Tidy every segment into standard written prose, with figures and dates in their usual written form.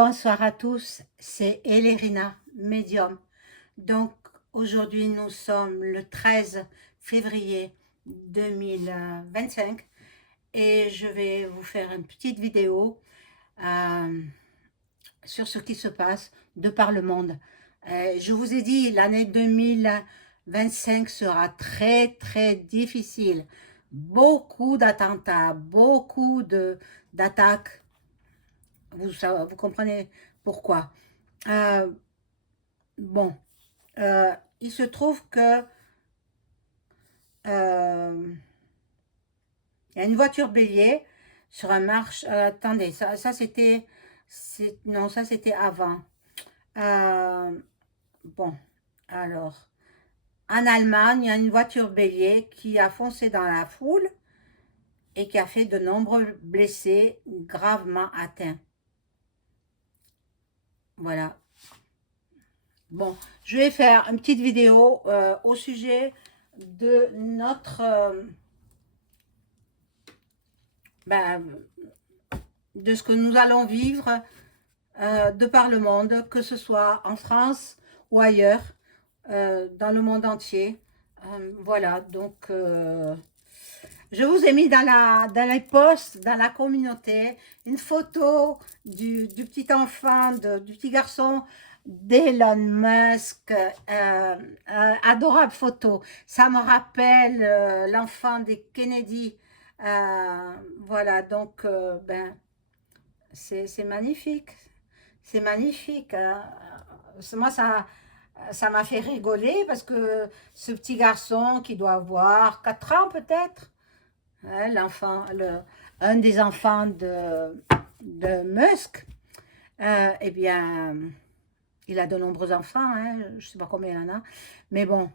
Bonsoir à tous, c'est Elérina, médium. Donc aujourd'hui nous sommes le 13 février 2025 et je vais vous faire une petite vidéo euh, sur ce qui se passe de par le monde. Je vous ai dit, l'année 2025 sera très très difficile. Beaucoup d'attentats, beaucoup d'attaques. Vous comprenez pourquoi. Euh, bon, il se trouve que il y a une voiture bélier sur un marche. Attendez, ça c'était, non, ça c'était avant. Euh, bon, alors, en Allemagne, il y a une voiture bélier qui a foncé dans la foule et qui a fait de nombreux blessés gravement atteints. Voilà. Bon, je vais faire une petite vidéo au sujet de notre ben, de ce que nous allons vivre de par le monde, que ce soit en France ou ailleurs, dans le monde entier. Voilà, donc je vous ai mis dans les posts, dans la communauté, une photo du petit enfant, du petit garçon d'Elon Musk, adorable photo. Ça me rappelle l'enfant des Kennedy. Voilà, donc ben, c'est magnifique. C'est magnifique. Hein. Moi, ça m'a fait rigoler parce que ce petit garçon qui doit avoir 4 ans peut-être, hein, un des enfants de Musk, eh bien, il a de nombreux enfants, hein, je ne sais pas combien il en a, mais bon.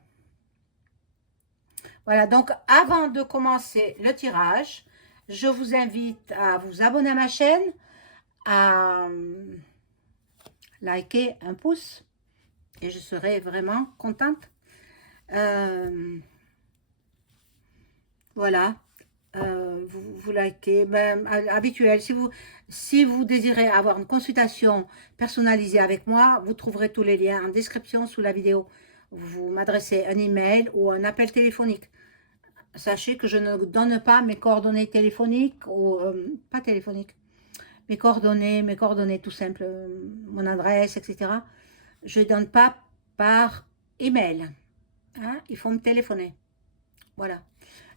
Voilà, donc avant de commencer le tirage, je vous invite à vous abonner à ma chaîne, à liker un pouce, et je serai vraiment contente. Voilà. Vous likez, ben, habituel. Si vous désirez avoir une consultation personnalisée avec moi, vous trouverez tous les liens en description sous la vidéo. Vous m'adressez un email ou un appel téléphonique. Sachez que je ne donne pas mes coordonnées téléphoniques ou pas téléphoniques, mes coordonnées tout simples, mon adresse, etc. Je ne donne pas par email. Hein, il faut me téléphoner. Voilà.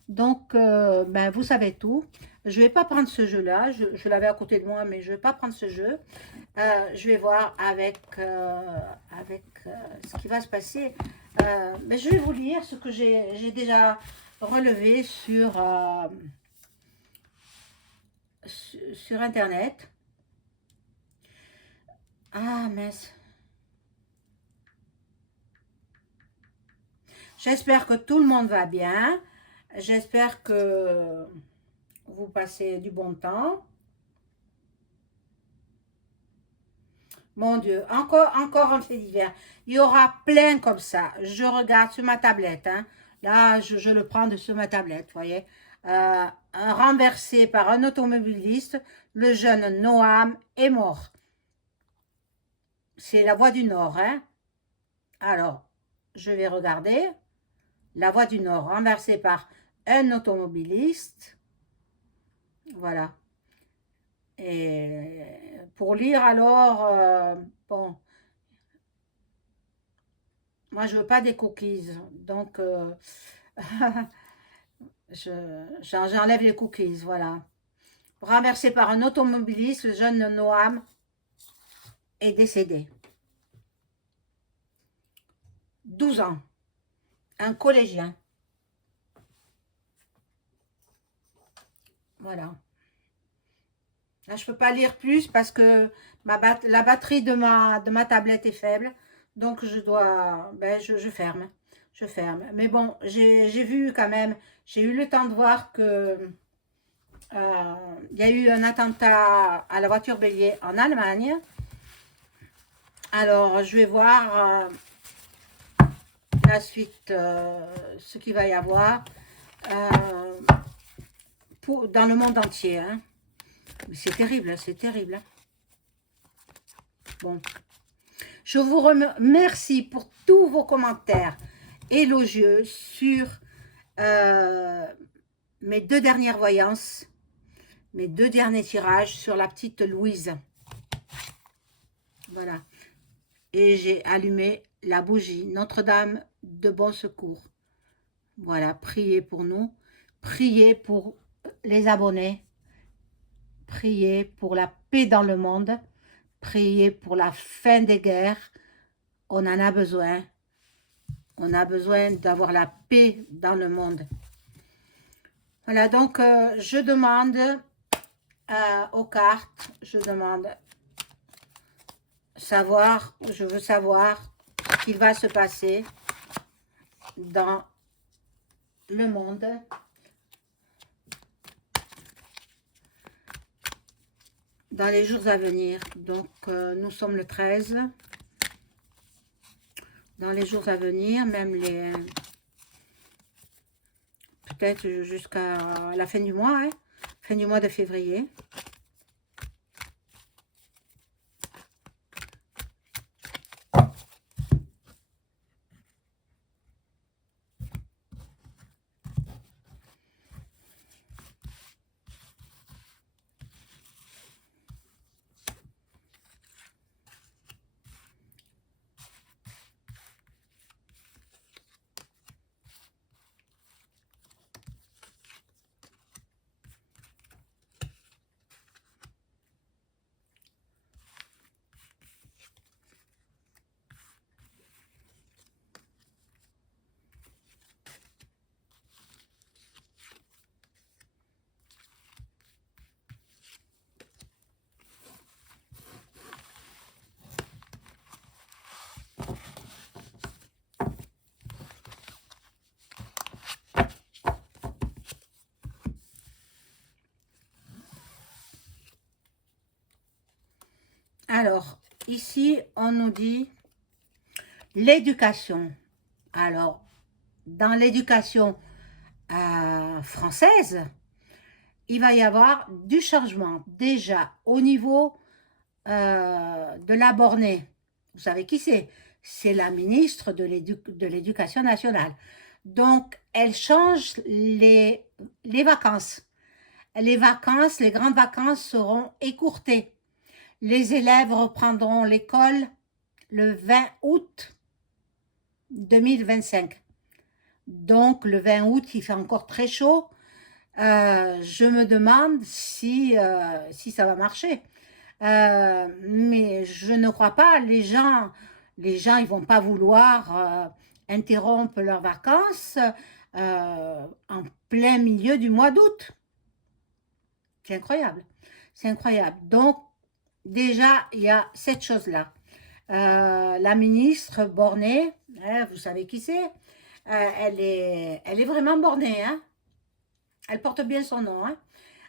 Donc, ben, vous savez tout. Je ne vais pas prendre ce jeu-là. Je l'avais à côté de moi, mais je ne vais pas prendre ce jeu. Je vais voir avec ce qui va se passer. Mais je vais vous lire ce que j'ai déjà relevé sur Internet. Ah, mince. J'espère que tout le monde va bien. J'espère que vous passez du bon temps. Mon Dieu, encore un fait divers. Il y aura plein comme ça. Je regarde sur ma tablette. Hein. Là, je le prends de sur ma tablette, vous voyez. Renversé par un automobiliste, le jeune Noam est mort. C'est la voie du Nord. Hein. Alors, je vais regarder. La voie du Nord, renversée par un automobiliste. Voilà. Et pour lire alors, bon, moi je veux pas des cookies, donc j'enlève les cookies, voilà. Renversé par un automobiliste, le jeune Noam est décédé. 12 ans, un collégien. Voilà. Là, je ne peux pas lire plus parce que la batterie de ma tablette est faible. Donc, ben, je ferme. Je ferme. Mais bon, j'ai vu quand même, j'ai eu le temps de voir que il y a eu un attentat à la voiture bélier en Allemagne. Alors, je vais voir la suite, ce qu'il va y avoir euh, dans le monde entier. Hein. C'est terrible, c'est terrible. Bon. Je vous remercie pour tous vos commentaires élogieux sur mes 2 dernières voyances, mes 2 derniers tirages sur la petite Louise. Voilà. Et j'ai allumé la bougie Notre-Dame de Bon Secours. Voilà, priez pour nous, priez pour les abonnés, priez pour la paix dans le monde, priez pour la fin des guerres. On en a besoin. On a besoin d'avoir la paix dans le monde. Voilà, donc je demande aux cartes, je demande savoir, je veux savoir ce qu'il va se passer dans le monde. Dans les jours à venir. Donc, nous sommes le 13. Dans les jours à venir, même les... peut-être jusqu'à la fin du mois, hein, fin du mois de février. Alors, ici, on nous dit l'éducation. Alors, dans l'éducation française, il va y avoir du changement. Déjà, au niveau de la Bornée, vous savez qui c'est? C'est la ministre de l'Éducation nationale. Donc, elle change les vacances. Les vacances, les grandes vacances seront écourtées. Les élèves reprendront l'école le 20 août 2025. Donc, le 20 août, il fait encore très chaud. Je me demande si ça va marcher. Mais je ne crois pas. Les gens ils vont pas vouloir interrompre leurs vacances en plein milieu du mois d'août. C'est incroyable. C'est incroyable. Donc, déjà, il y a cette chose-là. La ministre bornée, hein, vous savez qui c'est, elle est vraiment bornée. Hein. Elle porte bien son nom.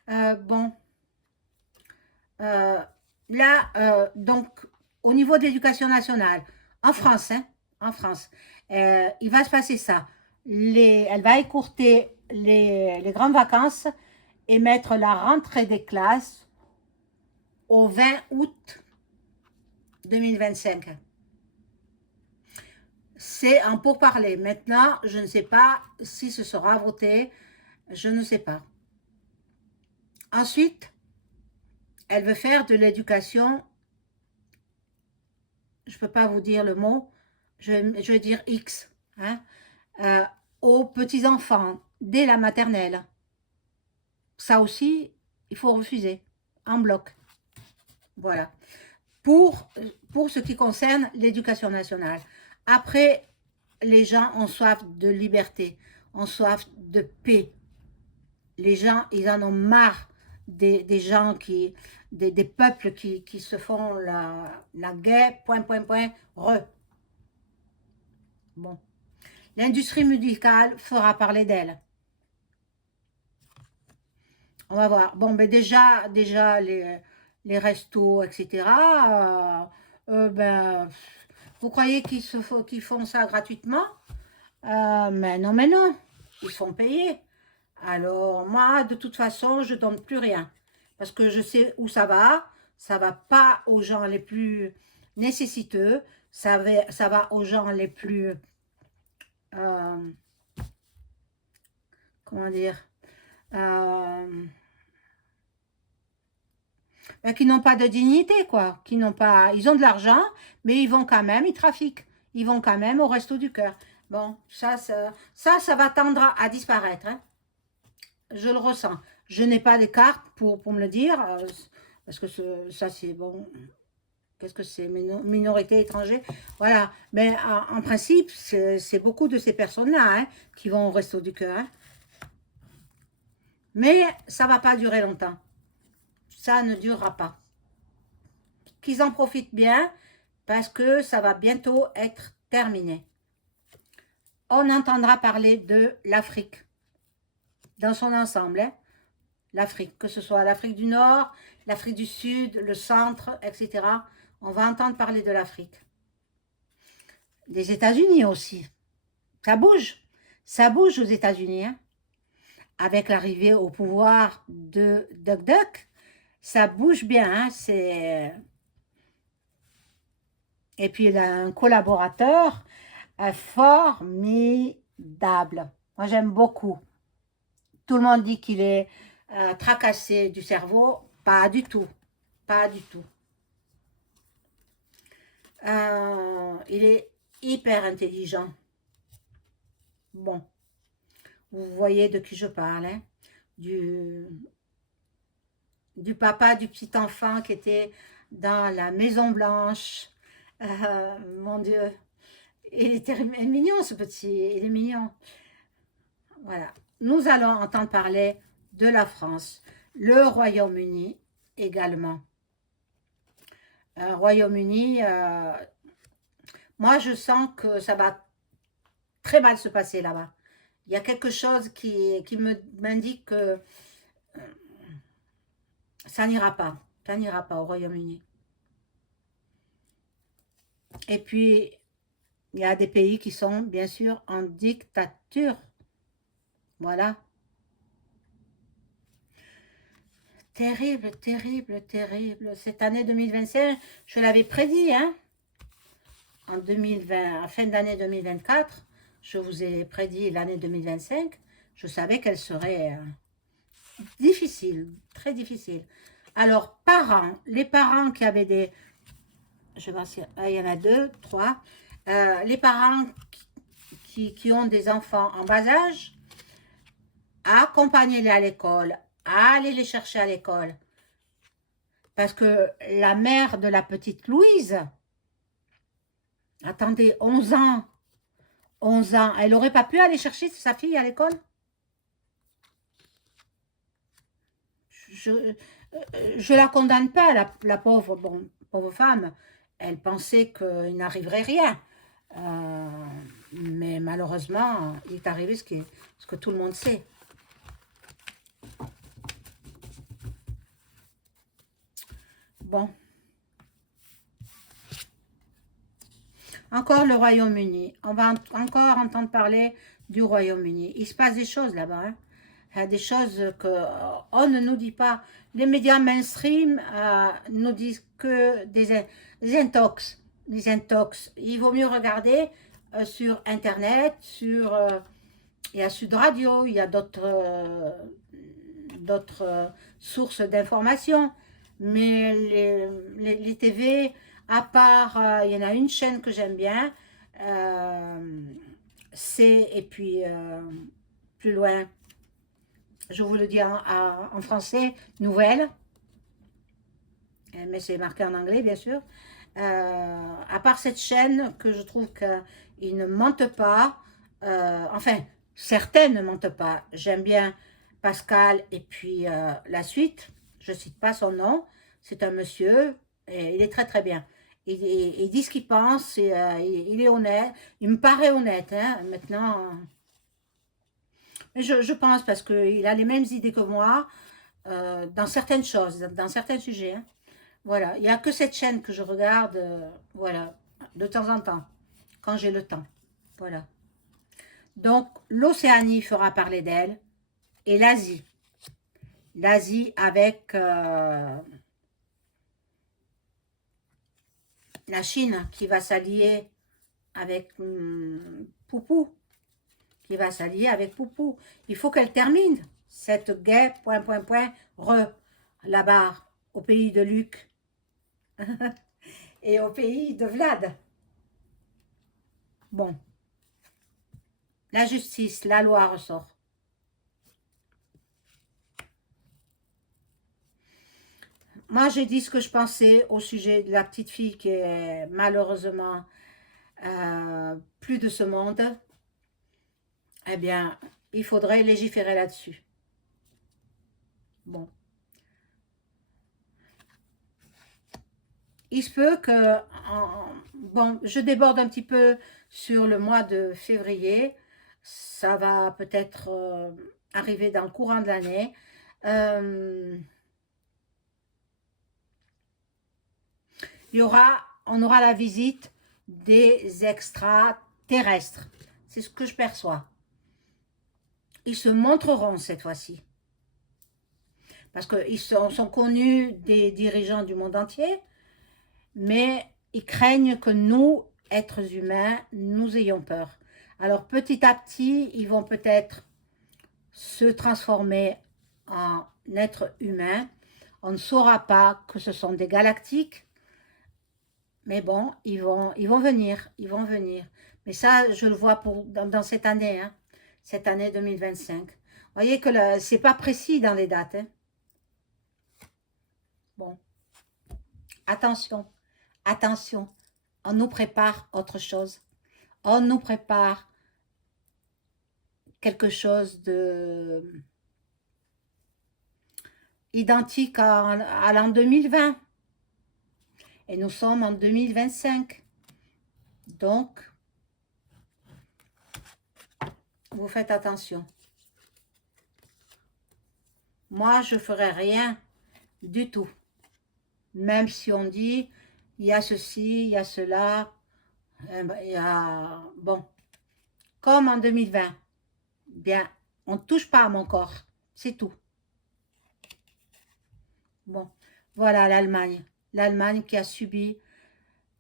Hein. Bon. Là, donc, au niveau de l'éducation nationale, en France, hein, en France, il va se passer ça. Elle va écourter les grandes vacances et mettre la rentrée des classes au 20 août 2025. C'est en pourparlers. Maintenant, je ne sais pas si ce sera voté. Je ne sais pas. Ensuite, elle veut faire de l'éducation, je ne peux pas vous dire le mot, je vais dire X, hein, aux petits-enfants, dès la maternelle. Ça aussi, il faut refuser, en bloc. Voilà. Pour ce qui concerne l'éducation nationale. Après, les gens ont soif de liberté, ont soif de paix. Les gens, ils en ont marre des gens des peuples qui se font la guerre, point, re. Bon. L'industrie médicale fera parler d'elle. On va voir. Bon, ben déjà les restos, etc. Ben, vous croyez qu'ils font ça gratuitement? Mais non. Ils font payer. Alors, moi, de toute façon, je ne donne plus rien. Parce que je sais où ça va. Ça ne va pas aux gens les plus nécessiteux. Ça va aux gens les plus, euh, comment dire, euh, qui n'ont pas de dignité, quoi. Qui n'ont pas, ils ont de l'argent, mais ils vont quand même, ils trafiquent. Ils vont quand même au resto du cœur. Bon, ça va tendre à disparaître, hein. Je le ressens. Je n'ai pas de carte pour me le dire, parce que ça, c'est bon. Qu'est-ce que c'est? Minorité étrangère. Voilà. Mais en principe, c'est beaucoup de ces personnes-là, hein, qui vont au resto du cœur, hein. Mais ça ne va pas durer longtemps. Ça ne durera pas. Qu'ils en profitent bien, parce que ça va bientôt être terminé. On entendra parler de l'Afrique dans son ensemble, hein. L'Afrique, que ce soit l'Afrique du Nord, l'Afrique du Sud, le centre, etc. On va entendre parler de l'Afrique. Des États-Unis aussi. Ça bouge aux États-Unis, hein. Avec l'arrivée au pouvoir de Duck Duck, ça bouge bien, hein. Et puis il a un collaborateur formidable. Moi j'aime beaucoup. Tout le monde dit qu'il est tracassé du cerveau. Pas du tout. Pas du tout. Il est hyper intelligent. Bon, vous voyez de qui je parle, hein? Du, du papa du petit enfant qui était dans la Maison Blanche. Mon Dieu, il est mignon ce petit, il est mignon. Voilà, nous allons entendre parler de la France, le Royaume-Uni également. Royaume-Uni, moi je sens que ça va très mal se passer là-bas. Il y a quelque chose qui m'indique que ça n'ira pas. Ça n'ira pas au Royaume-Uni. Et puis, il y a des pays qui sont bien sûr en dictature. Voilà. Terrible, terrible, terrible. Cette année 2025, je l'avais prédit, hein. En 2020, à fin d'année 2024, je vous ai prédit l'année 2025. Je savais qu'elle serait difficile, très difficile. Alors, les parents qui avaient des... Je vais voir si il y en a 2, 3. Les parents qui ont des enfants en bas âge, accompagnez-les à l'école, allez les chercher à l'école. Parce que la mère de la petite Louise, attendez, 11 ans, 11 ans, elle n'aurait pas pu aller chercher sa fille à l'école? Je la condamne pas, la pauvre, pauvre femme. Elle pensait qu'il n'arriverait rien. Mais malheureusement, il est arrivé ce que tout le monde sait. Bon. Encore le Royaume-Uni. On va encore entendre parler du Royaume-Uni. Il se passe des choses là-bas, hein. Des choses qu'on ne nous dit pas. Les médias mainstream nous disent que des intox. Des intox. Il vaut mieux regarder sur Internet, il y a Sud Radio, il y a d'autres sources d'informations. Mais les TV, à part, il y en a une chaîne que j'aime bien, et puis plus loin, je vous le dis en français, Nouvelles, mais c'est marqué en anglais bien sûr. À part cette chaîne que je trouve qu'ils ne mentent pas, enfin, certaines ne mentent pas. J'aime bien Pascal et puis la suite, je ne cite pas son nom, c'est un monsieur, et il est très très bien. Il dit ce qu'il pense, et, il est honnête, il me paraît honnête, hein, maintenant. Je pense parce qu'il a les mêmes idées que moi dans certaines choses, dans certains sujets, hein. Voilà, il n'y a que cette chaîne que je regarde, voilà, de temps en temps, quand j'ai le temps. Voilà. Donc, l'Océanie fera parler d'elle et l'Asie. L'Asie avec la Chine qui va s'allier avec Poupou, qui va s'allier avec Poupou. Il faut qu'elle termine cette guerre, là-bas, au pays de Luc et au pays de Vlad. Bon, la justice, la loi ressort. Moi, j'ai dit ce que je pensais au sujet de la petite fille qui est malheureusement plus de ce monde. Eh bien, il faudrait légiférer là-dessus. Bon. Il se peut que... bon, je déborde un petit peu sur le mois de février. Ça va peut-être arriver dans le courant de l'année. On aura la visite des extraterrestres. C'est ce que je perçois. Ils se montreront cette fois-ci. Parce qu'ils sont connus des dirigeants du monde entier, mais ils craignent que nous, êtres humains, nous ayons peur. Alors petit à petit, ils vont peut-être se transformer en êtres humains. On ne saura pas que ce sont des galactiques, mais bon, ils vont venir, ils vont venir. Mais ça, je le vois dans cette année, hein, cette année 2025. Vous voyez que c'est pas précis dans les dates. Hein. Bon, attention, attention, on nous prépare autre chose. On nous prépare quelque chose de identique à l'an 2020. Et nous sommes en 2025. Donc, vous faites attention. Moi, je ne ferai rien du tout. Même si on dit, il y a ceci, il y a cela, il y a... Bon, comme en 2020. Bien, on ne touche pas à mon corps. C'est tout. Bon, voilà l'Allemagne. L'Allemagne qui a subi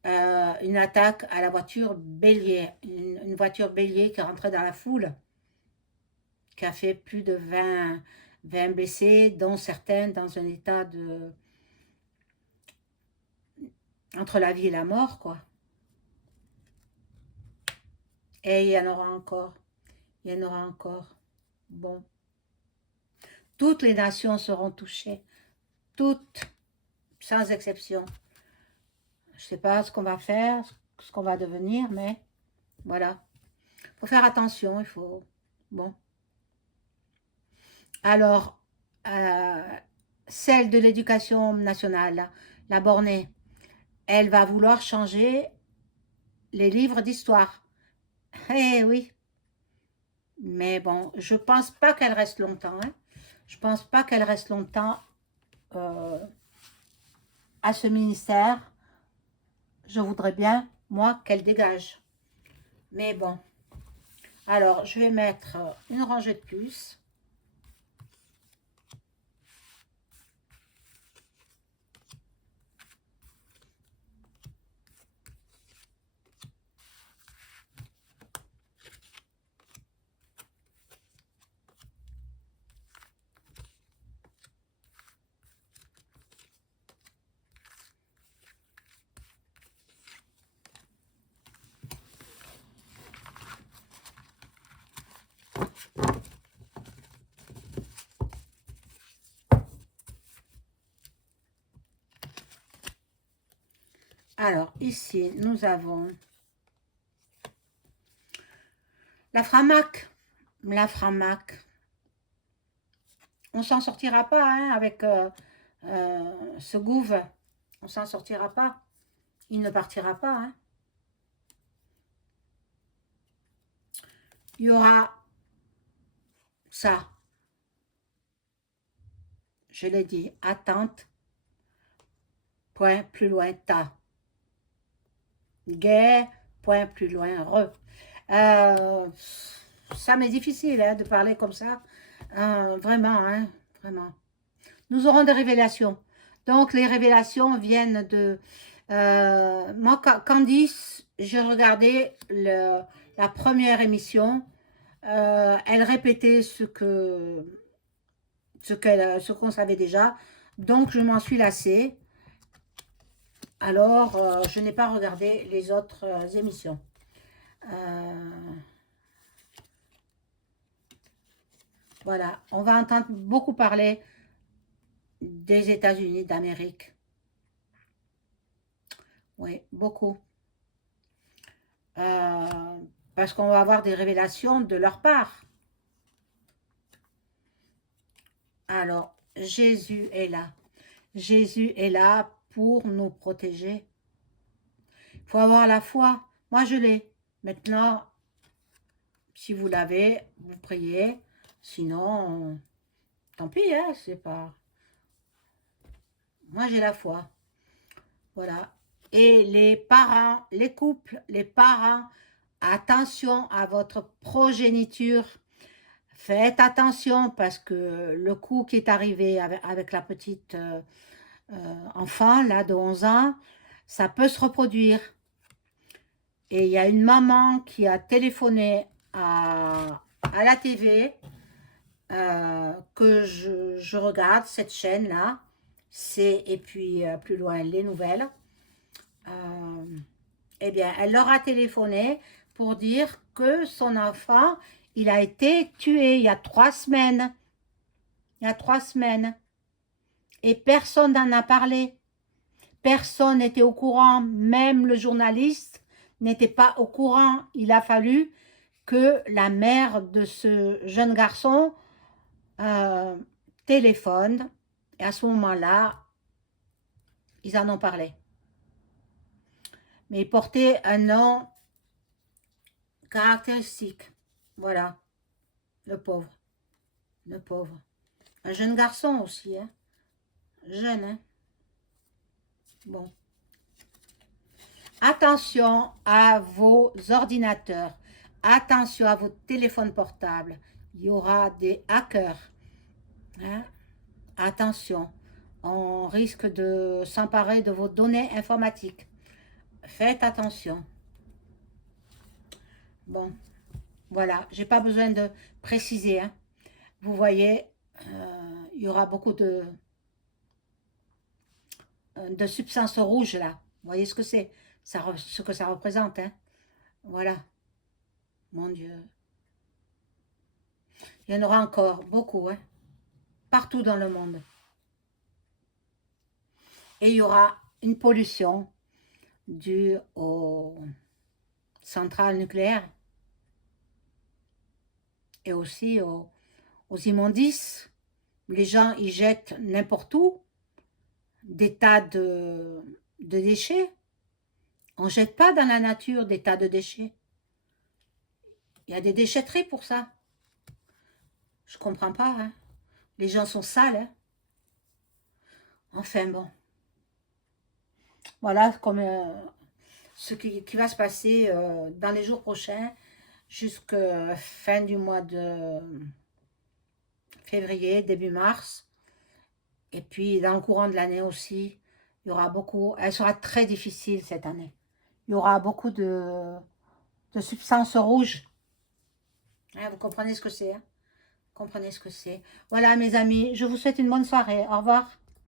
une attaque à la voiture bélier. Une voiture bélier qui est rentrée dans la foule. Qui a fait plus de 20 blessés, dont certains dans un état de... entre la vie et la mort, quoi. Et il y en aura encore. Il y en aura encore. Bon. Toutes les nations seront touchées. Toutes, sans exception. Je ne sais pas ce qu'on va faire, ce qu'on va devenir, mais voilà. Il faut faire attention, il faut... Bon. Alors, celle de l'éducation nationale, la bornée, elle va vouloir changer les livres d'histoire. Eh oui. Mais bon, je pense pas qu'elle reste longtemps. Hein. Je pense pas qu'elle reste longtemps à ce ministère. Je voudrais bien, moi, qu'elle dégage. Mais bon. Alors, je vais mettre une rangée de plus. Alors, ici, nous avons la Framac. La Framac. On s'en sortira pas hein, avec ce gouv. On s'en sortira pas. Il ne partira pas. Hein. Il y aura ça. Je l'ai dit. Attente. Point plus loin. Ta. Guerre. Point plus loin. Re. Ça m'est difficile hein, de parler comme ça. Vraiment, hein, vraiment. Nous aurons des révélations. Donc, les révélations viennent Moi, Candice, j'ai regardé la première émission. Elle répétait ce qu'on savait déjà. Donc, je m'en suis lassée. Alors, je n'ai pas regardé les autres émissions. Voilà, on va entendre beaucoup parler des États-Unis d'Amérique. Oui, beaucoup. Parce qu'on va avoir des révélations de leur part. Alors, Jésus est là. Jésus est là pour nous protéger. Il faut avoir la foi. Moi, je l'ai. Maintenant, si vous l'avez, vous priez. Sinon, tant pis, hein, c'est pas... Moi, j'ai la foi. Voilà. Et les parents, les couples, les parents, attention à votre progéniture. Faites attention parce que le coup qui est arrivé avec la petite enfant, là, de 11 ans, ça peut se reproduire. Et il y a une maman qui a téléphoné à la TV, que je regarde cette chaîne-là, et puis plus loin, les nouvelles. Eh bien, elle leur a téléphoné pour dire que son enfant, il a été tué il y a 3 semaines. Il y a 3 semaines. Et personne n'en a parlé. Personne n'était au courant. Même le journaliste n'était pas au courant. Il a fallu que la mère de ce jeune garçon téléphone. Et à ce moment-là, ils en ont parlé. Mais il portait un nom caractéristique. Voilà, le pauvre. Le pauvre. Un jeune garçon aussi, hein. Jeune, hein. Bon. Attention à vos ordinateurs. Attention à vos téléphones portables. Il y aura des hackers. Hein? Attention. On risque de s'emparer de vos données informatiques. Faites attention. Bon. Voilà. J'ai pas besoin de préciser. Hein. Vous voyez, il y aura beaucoup de substances rouges là. Vous voyez ce que c'est, ce que ça représente. Hein. Voilà. Mon Dieu. Il y en aura encore beaucoup. Hein. Partout dans le monde. Et il y aura une pollution due aux centrales nucléaires et aussi aux immondices. Les gens y jettent n'importe où des tas de déchets. On ne jette pas dans la nature des tas de déchets. Il y a des déchetteries pour ça. Je comprends pas. Hein. Les gens sont sales. Hein. Enfin bon. Voilà comme ce qui va se passer dans les jours prochains jusqu'à fin du mois de février, début mars. Et puis dans le courant de l'année aussi, il y aura beaucoup, elle sera très difficile cette année. Il y aura beaucoup de substances rouges. Hein, vous comprenez ce que c'est, hein? Vous comprenez ce que c'est. Voilà mes amis, je vous souhaite une bonne soirée. Au revoir.